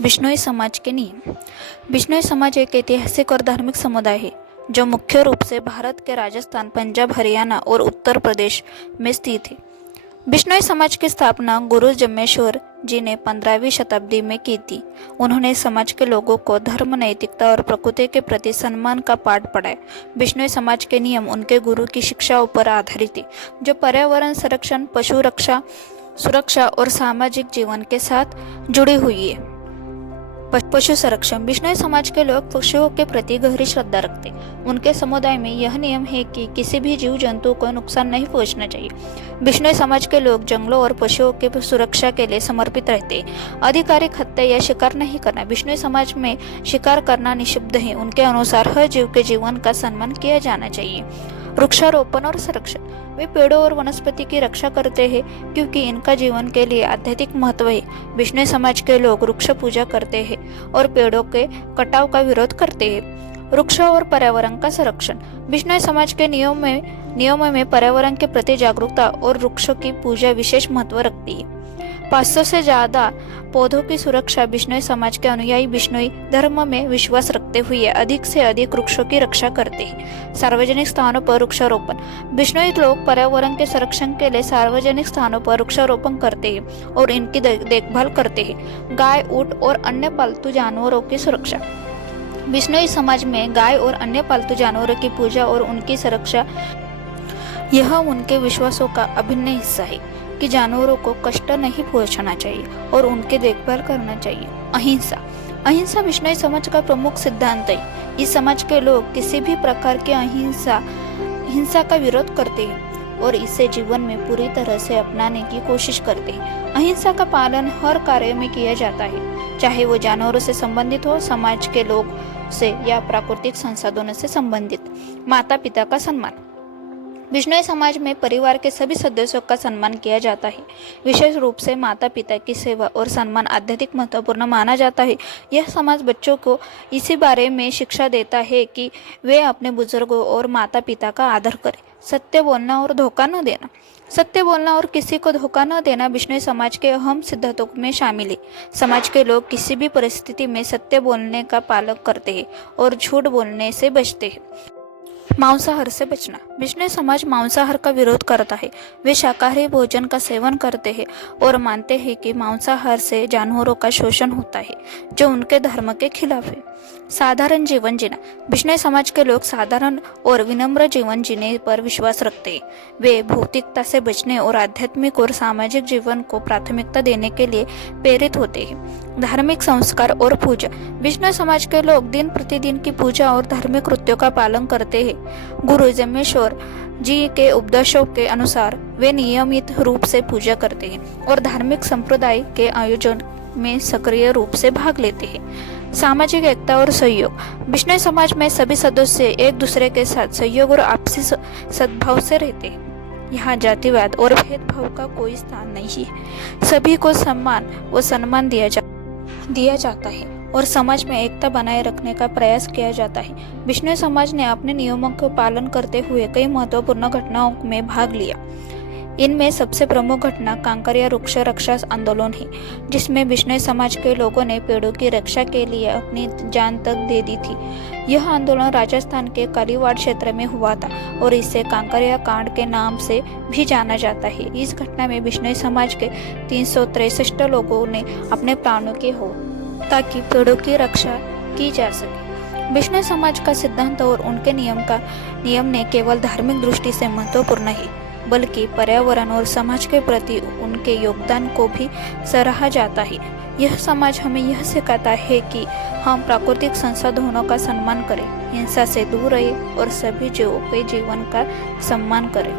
बिश्नोई समाज के नियम। बिश्नोई समाज एक ऐतिहासिक और धार्मिक समुदाय है जो मुख्य रूप से भारत के राजस्थान, पंजाब, हरियाणा और उत्तर प्रदेश में स्थित है। बिश्नोई समाज की स्थापना गुरु जम्मेश्वर जी ने 15वीं शताब्दी में की थी। उन्होंने समाज के लोगों को धर्म, नैतिकता और प्रकृति के प्रति सम्मान का पाठ पढ़ाया। बिश्नोई समाज के नियम उनके गुरु की शिक्षाओं पर आधारित थे, जो पर्यावरण संरक्षण, पशु रक्षा, सुरक्षा और सामाजिक जीवन के साथ जुड़ी हुई है। पशु संरक्षण। बिश्नोई समाज के लोग पशुओं के प्रति गहरी श्रद्धा रखते। उनके समुदाय में यह नियम है कि किसी भी जीव जंतु को नुकसान नहीं पहुंचना चाहिए। बिश्नोई समाज के लोग जंगलों और पशुओं के सुरक्षा के लिए समर्पित रहते हैं। आधिकारिक हत्या या शिकार नहीं करना। बिश्नोई समाज में शिकार करना निषिद्ध है। उनके अनुसार हर जीव के जीवन का सम्मान किया जाना चाहिए। वृक्षारोपण और संरक्षण। वे पेड़ों और वनस्पति की रक्षा करते हैं क्योंकि इनका जीवन के लिए आध्यात्मिक महत्व है। बिश्नोई समाज के लोग वृक्ष पूजा करते हैं और पेड़ों के कटाव का विरोध करते हैं। वृक्ष और पर्यावरण का संरक्षण। बिश्नोई समाज के नियमों में पर्यावरण के प्रति जागरूकता और वृक्षों की पूजा विशेष महत्व रखती है। 500 से ज्यादा पौधों की सुरक्षा। बिश्नोई समाज के अनुयायी बिश्नोई धर्म में विश्वास रखते हुए अधिक से अधिक वृक्षों की रक्षा करते हैं। सार्वजनिक स्थानों पर वृक्षारोपण। बिश्नोई लोग पर्यावरण के संरक्षण के लिए सार्वजनिक स्थानों पर वृक्षारोपण करते हैं और इनकी देखभाल करते हैं। गाय, ऊंट और अन्य पालतू जानवरों की सुरक्षा। बिश्नोई समाज में गाय और अन्य पालतू जानवरों की पूजा और उनकी सुरक्षा यह उनके विश्वासों का अभिन्न हिस्सा है कि जानवरों को कष्ट नहीं पहुंचाना चाहिए और उनकी देखभाल करना चाहिए। अहिंसा। अहिंसा बिश्नोई समाज का प्रमुख सिद्धांत है। इस समाज के लोग किसी भी प्रकार की हिंसा का विरोध करते हैं और इसे जीवन में पूरी तरह से अपनाने की कोशिश करते हैं। अहिंसा का पालन हर कार्य में किया जाता है, चाहे वो जानवरों से संबंधित हो, समाज के लोग से या प्राकृतिक संसाधनों से संबंधित। माता पिता का सम्मान। बिश्नोई समाज में परिवार के सभी सदस्यों का सम्मान किया जाता है। विशेष रूप से माता पिता की सेवा और सम्मान अत्यधिक महत्वपूर्ण माना जाता है। यह समाज बच्चों को इसी बारे में शिक्षा देता है कि वे अपने बुजुर्गों और माता पिता का आदर करें। सत्य बोलना और धोखा न देना। सत्य बोलना और किसी को धोखा न देना बिश्नोई समाज के अहम सिद्धांतों में शामिल है। समाज के लोग किसी भी परिस्थिति में सत्य बोलने का पालन करते हैं और झूठ बोलने से बचते हैं। मांसाहार से बचना। बिश्नोई समाज मांसाहार का विरोध करता है। वे शाकाहारी भोजन का सेवन करते हैं और मानते हैं कि मांसाहार से जानवरों का शोषण होता है, जो उनके धर्म के खिलाफ है। साधारण जीवन जीना। बिश्नोई समाज के लोग साधारण और विनम्र जीवन जीने पर विश्वास रखते हैं। वे भौतिकता से बचने और आध्यात्मिक और सामाजिक जीवन को प्राथमिकता देने के लिए प्रेरित होते हैं। धार्मिक संस्कार और पूजा। बिश्नोई समाज के लोग दिन प्रतिदिन की पूजा और धार्मिक कृत्यों का पालन करते हैं। गुरु जम्मेश्वर जी के उपदेशों के अनुसार वे नियमित रूप से पूजा करते हैं और धार्मिक संप्रदाय के आयोजन में सक्रिय रूप से भाग लेते हैं। सामाजिक एकता और सहयोग। बिश्नोई समाज में सभी सदस्य एक दूसरे के साथ सहयोग और आपसी सद्भाव से रहते हैं। यहाँ जातिवाद और भेदभाव का कोई स्थान नहीं है। सभी को सम्मान दिया जाता है और समाज में एकता बनाए रखने का प्रयास किया जाता है। बिश्नोई समाज ने अपने नियमों का पालन करते हुए कई महत्वपूर्ण घटनाओं में भाग लिया। इनमें सबसे प्रमुख घटना कांकरिया वृक्ष रक्षा आंदोलन है, जिसमें बिश्नोई समाज के लोगों ने पेड़ों की रक्षा के लिए अपनी जान तक दे दी थी। यह आंदोलन राजस्थान के कालीवाड़ क्षेत्र में हुआ था और इसे कांकरिया कांड के नाम से भी जाना जाता है। इस घटना में बिश्नोई समाज के 363 लोगों ने अपने प्राणों के हो ताकि पेड़ों की रक्षा की जा सके। बिश्नोई समाज का सिद्धांत और उनके नियम ने केवल धार्मिक दृष्टि से महत्वपूर्ण है, बल्कि पर्यावरण और समाज के प्रति उनके योगदान को भी सराहा जाता है। यह समाज हमें यह सिखाता है कि हम प्राकृतिक संसाधनों का सम्मान करें, हिंसा से दूर रहें और सभी जीवों के जीवन का सम्मान करें।